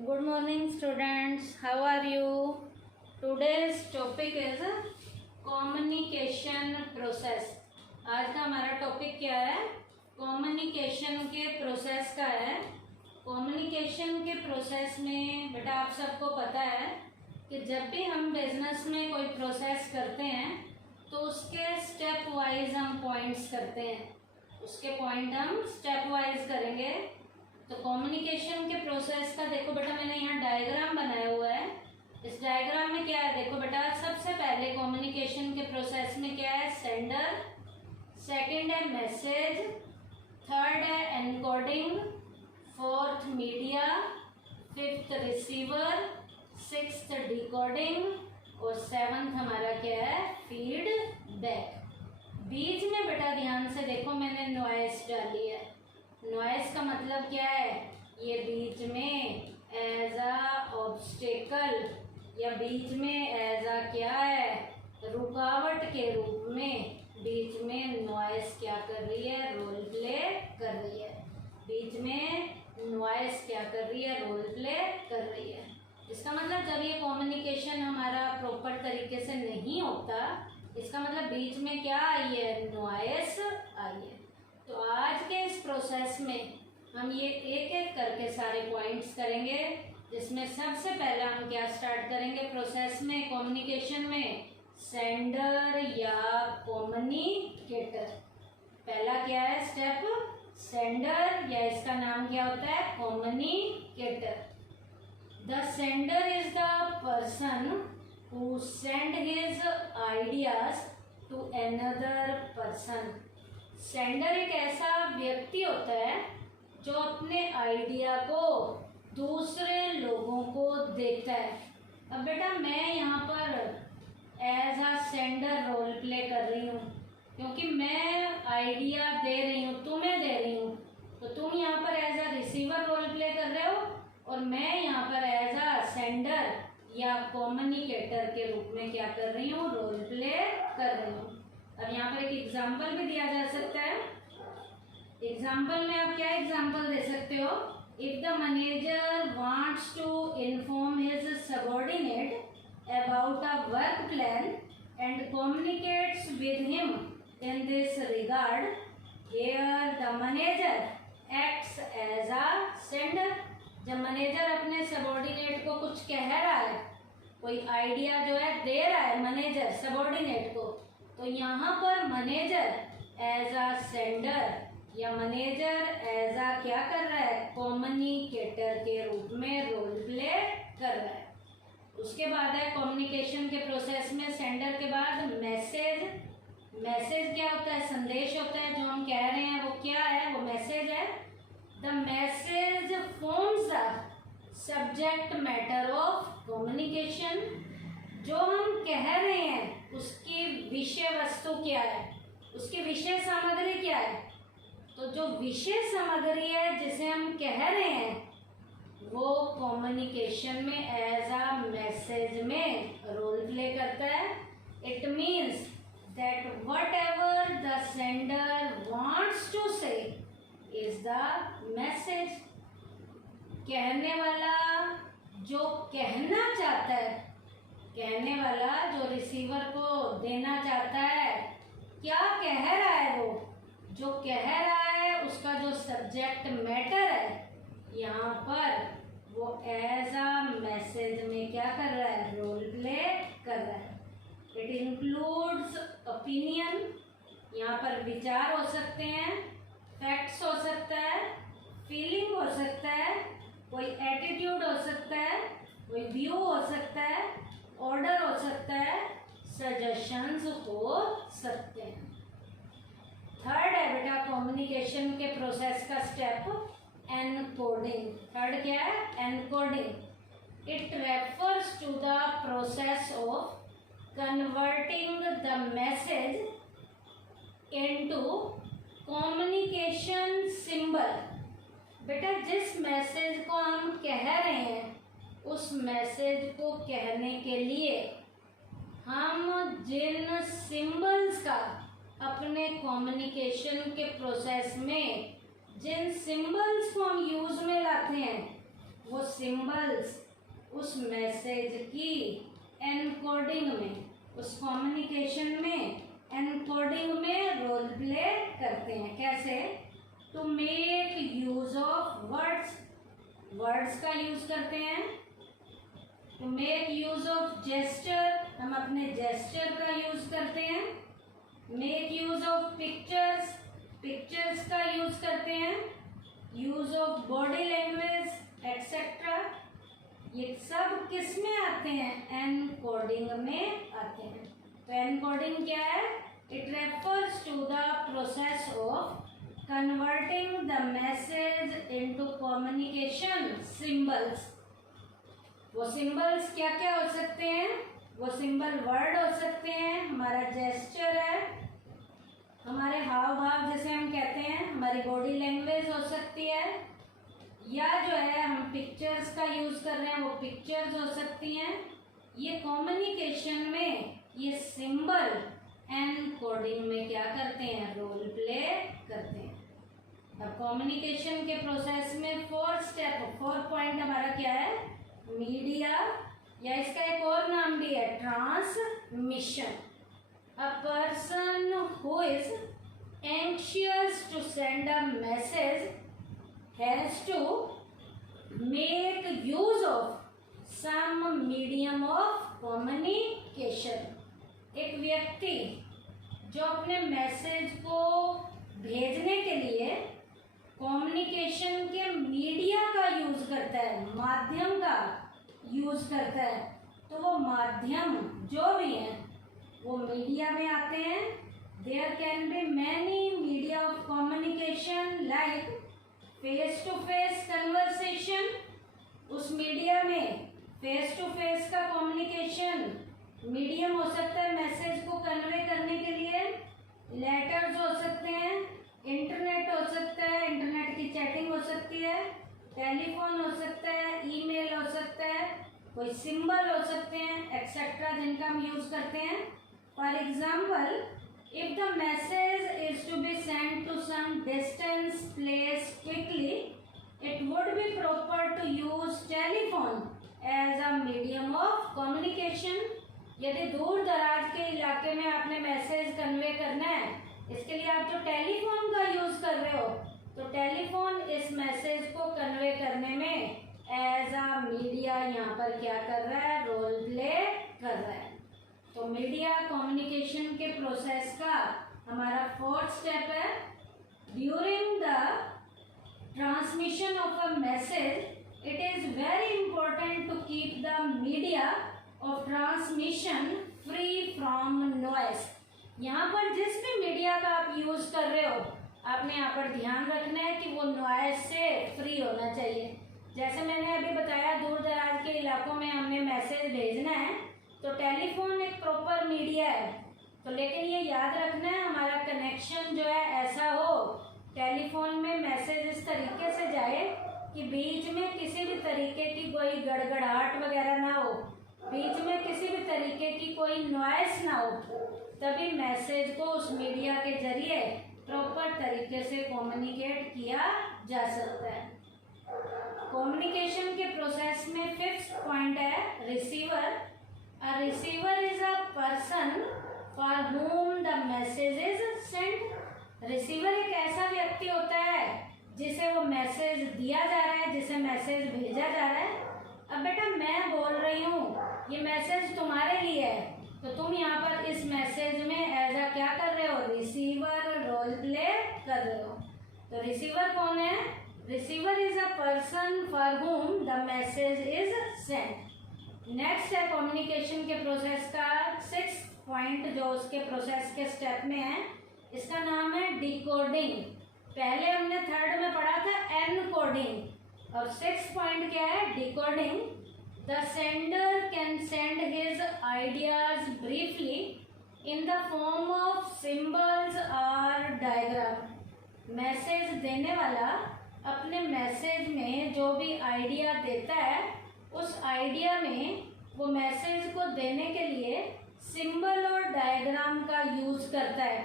Good morning students, how are you? Today's topic is communication process. आज का हमारा topic क्या है? कम्युनिकेशन के प्रोसेस का है। कम्युनिकेशन के प्रोसेस में बेटा आप सबको पता है कि जब भी हम बिजनेस में कोई प्रोसेस करते हैं तो उसके स्टेप वाइज हम पॉइंट्स करते हैं, उसके पॉइंट हम स्टेप वाइज करेंगे। तो कम्युनिकेशन के प्रोसेस का देखो बेटा, मैंने यहाँ डायग्राम बनाया हुआ है। इस डायग्राम में क्या है देखो बेटा, सबसे पहले कम्युनिकेशन के प्रोसेस में क्या है? सेंडर, सेकंड है मैसेज, थर्ड है encoding, fourth media, fifth receiver, sixth decoding और सेवंथ हमारा क्या है? फीडबैक। बीच में बेटा ध्यान से देखो, मैंने नॉइस डाली है। नॉइस का मतलब क्या है? ये बीच में एज अ ऑब्स्टेकल या बीच में एज अ क्या है? रुकावट के रूप में बीच में नॉइस क्या कर रही है? रोल प्ले कर रही है। बीच में नॉइस क्या कर रही है? रोल प्ले कर रही है। इसका मतलब जब ये कम्युनिकेशन हमारा प्रॉपर तरीके से नहीं होता, इसका मतलब बीच में क्या आई है? नॉइस आई है। तो आज के इस प्रोसेस में हम ये एक एक करके सारे पॉइंट्स करेंगे, जिसमें सबसे पहले हम क्या स्टार्ट करेंगे प्रोसेस में, कम्युनिकेशन में? सेंडर या कम्युनिकेटर। पहला क्या है स्टेप? सेंडर, या इसका नाम क्या होता है? Communicator. The sender is the person who send his ideas to another person. Sender एक ऐसा व्यक्ति होता है जो अपने आइडिया को दूसरे लोगों को देता है। अब बेटा मैं यहाँ पर as a sender role play कर रही हूँ, क्योंकि मैं आइडिया दे रही हूँ, तुम्हें दे रही हूँ। तो तुम यहाँ पर as a receiver role play कर रहे हो और मैं यहाँ पर एज अ सेंडर या कम्युनिकेटर के रूप में क्या कर रही हूँ? रोल प्ले कर रही हूँ। अब यहाँ पर एक एग्जाम्पल भी दिया जा सकता है। एग्जाम्पल में आप क्या एग्जाम्पल दे सकते हो? If the manager wants to inform his subordinate about a work plan and communicates with him in this regard, here the manager acts as a sender. जब मैनेजर अपने सबऑर्डिनेट को कुछ कह रहा है, कोई आइडिया जो है दे रहा है मैनेजर सबऑर्डिनेट को, तो यहाँ पर मैनेजर एज अ सेंडर या मैनेजर एज अ क्या कर रहा है? कम्युनिकेटर के रूप में रोल प्ले कर रहा है। उसके बाद है कम्युनिकेशन के प्रोसेस में सेंडर के बाद मैसेज। मैसेज क्या होता है? संदेश होता है। जो हम कह रहे हैं वो क्या है? वो मैसेज है। The message forms the subject matter of communication. जो हम कह रहे हैं उसकी विषय वस्तु क्या है? उसकी विषय सामग्री क्या है? तो जो विषय सामग्री है जिसे हम कह रहे हैं वो कम्युनिकेशन में एज अ मैसेज में रोल प्ले करता है। It means that whatever the sender wants to say is the message. कहने वाला जो कहना चाहता है, कहने वाला जो रिसीवर को देना चाहता है, क्या कह रहा है? वो जो कह रहा है उसका जो सब्जेक्ट मैटर है, यहाँ पर वो एज अ मैसेज में क्या कर रहा है? रोल प्ले कर रहा है। इट इंक्लूड्स ओपिनियन, यहाँ पर विचार हो सकते हैं, फैक्ट्स हो सकता है, फीलिंग हो सकता है, कोई एटीट्यूड हो सकता है, कोई व्यू हो सकता है, ऑर्डर हो सकता है, सजेशंस हो सकते हैं। थर्ड है बेटा कम्युनिकेशन के प्रोसेस का स्टेप एनकोडिंग। थर्ड क्या है? Encoding. It refers to the process of converting the message into communication symbol. बेटा जिस मैसेज को हम कह रहे हैं उस मैसेज को कहने के लिए हम जिन सिंबल्स का अपने कम्युनिकेशन के प्रोसेस में जिन सिंबल्स को हम यूज में लाते हैं वो सिंबल्स उस मैसेज की एनकोडिंग में, उस कम्युनिकेशन में एनकोडिंग में रोल प्ले करते हैं। कैसे? To make use of words, words का यूज करते हैं। To make use of gesture, हम अपने जेस्चर का यूज करते हैं। Make use of pictures, pictures का यूज करते हैं। Use of body language etcetera, ये सब किस में आते हैं? एनकोडिंग में आते हैं। तो एनकोडिंग क्या है? It refers to the process of converting the message into communication symbols. वो सिंबल्स क्या क्या हो सकते हैं? वो सिंबल वर्ड हो सकते हैं, हमारा जेस्चर है, हमारे हाव भाव जैसे हम कहते हैं, हमारी बॉडी लैंग्वेज हो सकती है, या जो है हम पिक्चर्स का यूज कर रहे हैं वो पिक्चर्स हो सकती हैं। ये कम्युनिकेशन में ये सिंबल एनकोडिंग में क्या करते हैं? रोल प्ले करते हैं। अब कम्युनिकेशन के प्रोसेस में 4 पॉइंट हमारा क्या है? मीडिया, या इसका एक और नाम भी है transmission. A person who is anxious to send a message has to make use of some medium of communication। एक व्यक्ति जो अपने मैसेज को भेजने के लिए कम्युनिकेशन के मीडिया का यूज करता है, माध्यम का यूज करता है, तो वो माध्यम जो भी है वो मीडिया में आते हैं। There can be many media of communication like face to face conversation, उस मीडिया में फेस टू फेस का कम्युनिकेशन मीडियम हो सकता है मैसेज को कन्वे करने के लिए। लेटर्स हो सकते हैं, इंटरनेट हो सकता है, इंटरनेट की चैटिंग हो सकती है, टेलीफोन हो सकता है, ईमेल हो सकता है, कोई सिंबल हो सकते हैं एक्सेट्रा जिनका हम यूज करते हैं। For example, if the message is to be sent to some distance place quickly, it would be proper to use telephone as a medium of communication। यदि दूर दराज के इलाके में आपने मैसेज कन्वे करना है, इसके लिए आप जो टेलीफोन का यूज कर रहे हो, तो टेलीफोन इस मैसेज को कन्वे करने में एज अ मीडिया यहाँ पर क्या कर रहा है? रोल प्ले कर रहा है। तो मीडिया कम्युनिकेशन के प्रोसेस का हमारा 4th स्टेप है। During the transmission of a message it is very important to keep the media of transmission free from noise. यहाँ पर जिस भी मीडिया का आप यूज कर रहे हो, आपने यहाँ पर ध्यान रखना है कि वो नॉइस से फ्री होना चाहिए। जैसे मैंने अभी बताया, दूर दराज के इलाकों में हमने मैसेज भेजना है, तो टेलीफोन एक प्रॉपर मीडिया है। तो लेकिन ये याद रखना है, हमारा कनेक्शन जो है ऐसा हो, टेलीफोन में मैसेज इस तरीके से जाए कि बीच में किसी भी तरीके की कोई गड़गड़ाहट वगैरह ना हो, बीच में किसी भी तरीके की कोई नॉइस ना हो, तभी मैसेज को उस मीडिया के जरिए प्रॉपर तरीके से कम्युनिकेट किया जा सकता है। कम्युनिकेशन के प्रोसेस में 5th पॉइंट है receiver. A receiver is a person for whom the message is sent। Receiver एक ऐसा व्यक्ति होता है जिसे वो मैसेज दिया जा रहा है, जिसे मैसेज भेजा जा रहा है। अब बेटा मैं बोल रही हूँ ये मैसेज तुम्हारे लिए है, तो तुम यहाँ पर इस मैसेज में एज अ क्या कर रहे हो? रिसीवर रोल प्ले कर रहे हो। तो रिसीवर कौन है? Receiver is a person for whom the message is sent. Next है कम्युनिकेशन के प्रोसेस का 6th पॉइंट, जो उसके प्रोसेस के स्टेप में है, इसका नाम है डिकोडिंग। पहले हमने 3rd में पढ़ा था एनकोडिंग, और 6th पॉइंट क्या है? Decoding. The sender can send his ideas briefly in the form of symbols और डायग्राम। मैसेज देने वाला अपने मैसेज में जो भी आइडिया देता है, उस आइडिया में वो मैसेज को देने के लिए सिंबल और डायग्राम का यूज करता है।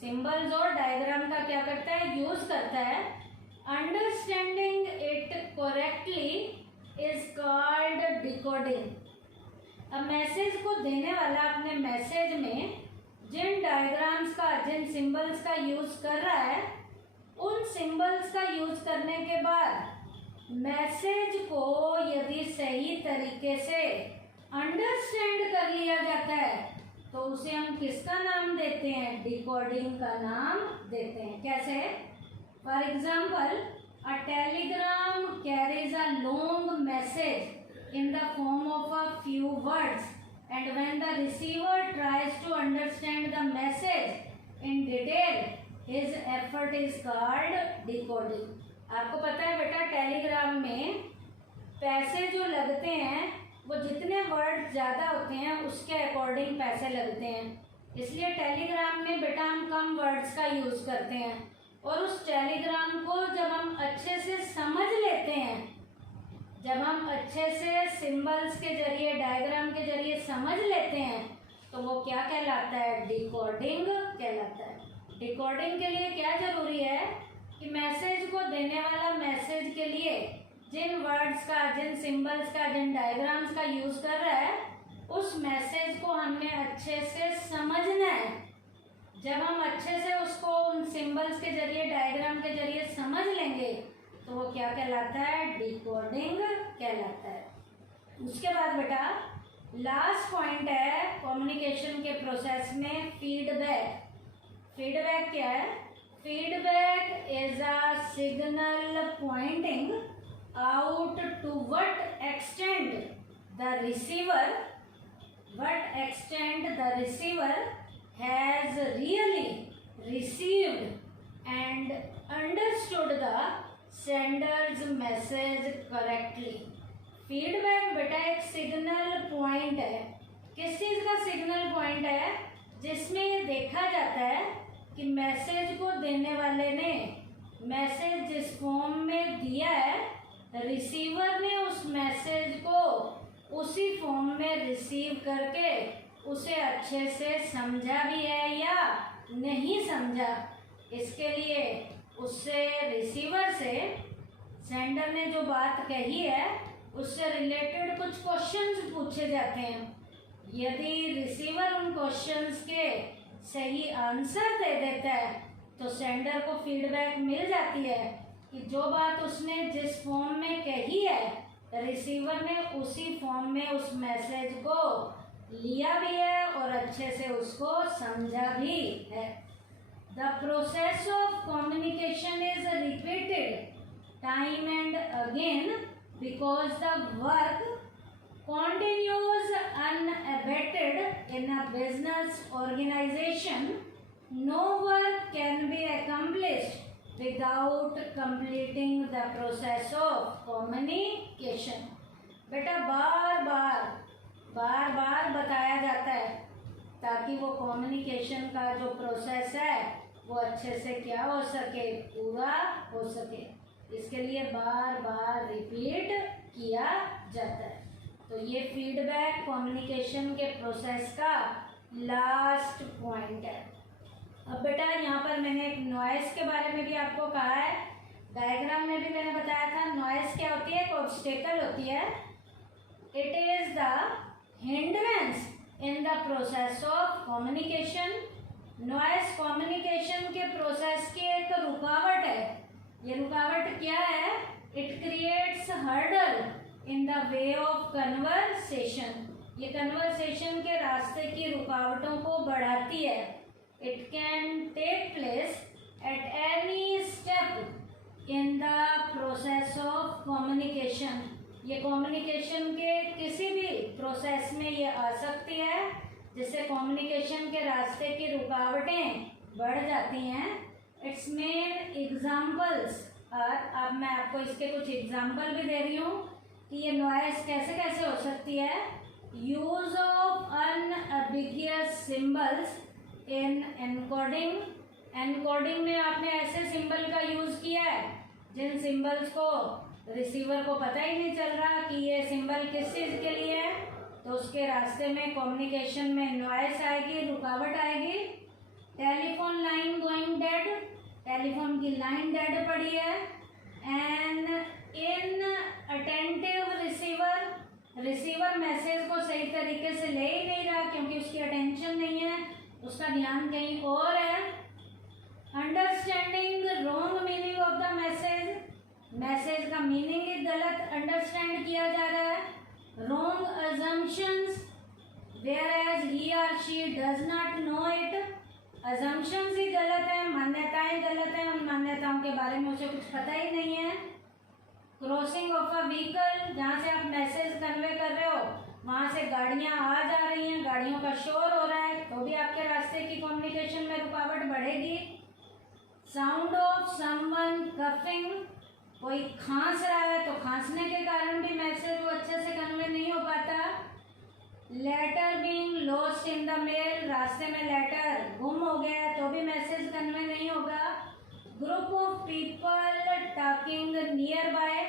सिंबल्स और डायग्राम का क्या करता है? यूज करता है। Understanding it correct correctly is called decoding. अब मैसेज को देने वाला अपने मैसेज में जिन डायग्राम्स का, जिन सिंबल्स का यूज कर रहा है, उन सिंबल्स का यूज करने के बाद मैसेज को यदि सही तरीके से अंडरस्टैंड कर लिया जाता है तो उसे हम किसका नाम देते हैं? डिकोडिंग का नाम देते हैं। कैसे? For example, a Telegram carries a long message in the form of a few words, and when the receiver tries to understand the message in detail, his effort is called decoding। आपको पता है बेटा, Telegram में पैसे जो लगते हैं वो जितने वर्ड ज़्यादा होते हैं उसके अकॉर्डिंग पैसे लगते हैं। इसलिए टेलीग्राम में बेटा हम कम वर्ड्स का यूज़ करते हैं, और उस टेलीग्राम को जब हम अच्छे से समझ लेते हैं, जब हम अच्छे से सिंबल्स के जरिए, डायग्राम के जरिए समझ लेते हैं, तो वो क्या कहलाता है? डिकोडिंग कहलाता है। डिकोडिंग के लिए क्या जरूरी है कि मैसेज को देने वाला मैसेज के लिए जिन वर्ड्स का, जिन सिंबल्स का, जिन डायग्राम्स का यूज कर रहा है, उस मैसेज को हमने अच्छे से समझना है। जब हम अच्छे से उसको उन सिंबल्स के जरिए, डायग्राम के जरिए समझ लेंगे तो वो क्या कहलाता है? डिकोडिंग कहलाता है। उसके बाद बेटा लास्ट पॉइंट है कम्युनिकेशन के प्रोसेस में फीडबैक। फीडबैक क्या है? Feedback is a signal pointing out to what extent the receiver has really received and understood the sender's message correctly. Feedback बेटा एक सिग्नल पॉइंट है। किस चीज़ का सिग्नल पॉइंट है? जिसमें ये देखा जाता है कि मैसेज को देने वाले ने मैसेज जिस फॉर्म में दिया है, रिसीवर ने उस मैसेज को उसी फॉर्म में रिसीव करके उसे अच्छे से समझा भी है या नहीं समझा। इसके लिए उससे, रिसीवर से सेंडर ने जो बात कही है उससे रिलेटेड कुछ क्वेश्चंस पूछे जाते हैं। यदि रिसीवर उन क्वेश्चंस के सही आंसर दे देता है तो सेंडर को फीडबैक मिल जाती है कि जो बात उसने जिस फॉर्म में कही है, रिसीवर ने उसी फॉर्म में उस मैसेज को लिया भी है और अच्छे से उसको समझा भी है। The process of communication is repeated time and again because the work continues unabated in a business organization. No work can be accomplished without completing the process of communication। बेटा बार बार बताया जाता है ताकि वो कम्युनिकेशन का जो प्रोसेस है वो अच्छे से क्या हो सके? पूरा हो सके। इसके लिए बार बार रिपीट किया जाता है। तो ये फीडबैक कम्युनिकेशन के प्रोसेस का लास्ट पॉइंट है। अब बेटा यहाँ पर मैंने एक नॉइस के बारे में भी आपको कहा है, डायग्राम में भी मैंने बताया था। नॉइस क्या होती है? एक ऑब्स्टेकल होती है। It is the hindrance in the process of communication. Noise communication के प्रोसेस की एक रुकावट है। ये रुकावट क्या है? It creates hurdle in the way of conversation. ये कन्वर्सेशन के रास्ते की रुकावटों को बढ़ाती है। It can take place at any step in the process of communication. ये कम्युनिकेशन के किसी भी प्रोसेस में ये आ सकती है, जिससे कम्युनिकेशन के रास्ते की रुकावटें बढ़ जाती हैं। इट्स मेन एग्जाम्पल्स और अब मैं आपको इसके कुछ एग्जाम्पल भी दे रही हूँ कि ये नॉइस कैसे कैसे हो सकती है। Use of unambiguous symbols in encoding. Encoding में आपने ऐसे सिंबल का यूज किया है जिन सिंबल्स को रिसीवर को पता ही नहीं चल रहा कि ये सिंबल किस चीज़ के लिए है, तो उसके रास्ते में कम्युनिकेशन में नॉइस आएगी, रुकावट आएगी। Telephone line going dead, telephone की लाइन डेड पड़ी है। And in attentive receiver, receiver message को सही तरीके से ले ही नहीं रहा क्योंकि उसकी अटेंशन नहीं है, उसका ध्यान कहीं और है। Understanding wrong meaning of the message, message का मीनिंग ही गलत अंडरस्टैंड किया जा रहा है। Wrong assumptions whereas he or she does not know it, assumptions ही गलत है, मान्यताएं गलत हैं, उन मान्यताओं के बारे में उसे कुछ पता ही नहीं है। क्रॉसिंग ऑफ अ व्हीकल, जहाँ से आप मैसेज कन्वे कर रहे हो वहाँ से गाड़ियाँ आ जा रही हैं, गाड़ियों का शोर हो रहा है, तो भी आपके रास्ते की कम्युनिकेशन में रुकावट बढ़ेगी। साउंड ऑफ समवन कफिंग, कोई खांस रहा है तो खांसने के कारण भी मैसेज वो अच्छे से कन्वे नहीं हो पाता। Letter being lost in the mail, रास्ते में लेटर गुम हो गया है तो भी मैसेज कन्वे नहीं होगा। Group of people talking near by,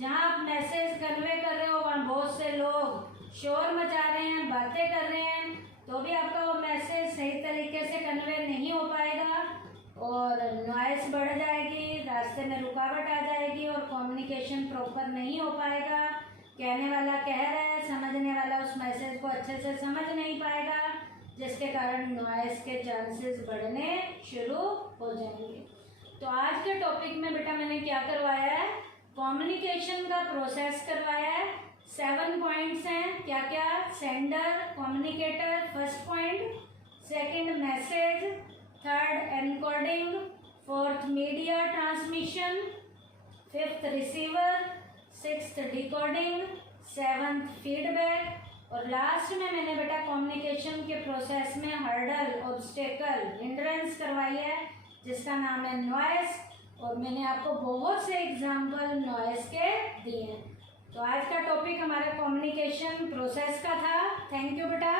जहाँ आप मैसेज कन्वे कर रहे हो वहाँ बहुत से लोग शोर मचा रहे हैं, बातें कर रहे हैं, तो भी आपका वो मैसेज सही तरीके से कन्वे नहीं हो पाएगा और नॉइस बढ़ जाएगी, रास्ते में रुकावट आ जाएगी और कम्युनिकेशन प्रॉपर नहीं हो पाएगा। कहने वाला कह रहा है, समझने वाला उस मैसेज को अच्छे से समझ नहीं पाएगा, जिसके कारण नॉइस के चांसेस बढ़ने शुरू हो जाएंगे। तो आज के टॉपिक में बेटा मैंने क्या करवाया है, कम्युनिकेशन का प्रोसेस करवाया है। 7 पॉइंट्स हैं, क्या क्या, sender, communicator first point, second message, third encoding, fourth media transmission, fifth receiver, sixth decoding, seventh feedback और लास्ट में मैंने बेटा कम्युनिकेशन के प्रोसेस में हर्डल, ऑब्स्टेकल, हिंड्रेंस करवाई है जिसका नाम है नॉइस और मैंने आपको बहुत से एग्जाम्पल नॉइस के दिए हैं। तो आज का टॉपिक हमारा कम्युनिकेशन प्रोसेस का था। थैंक यू बेटा।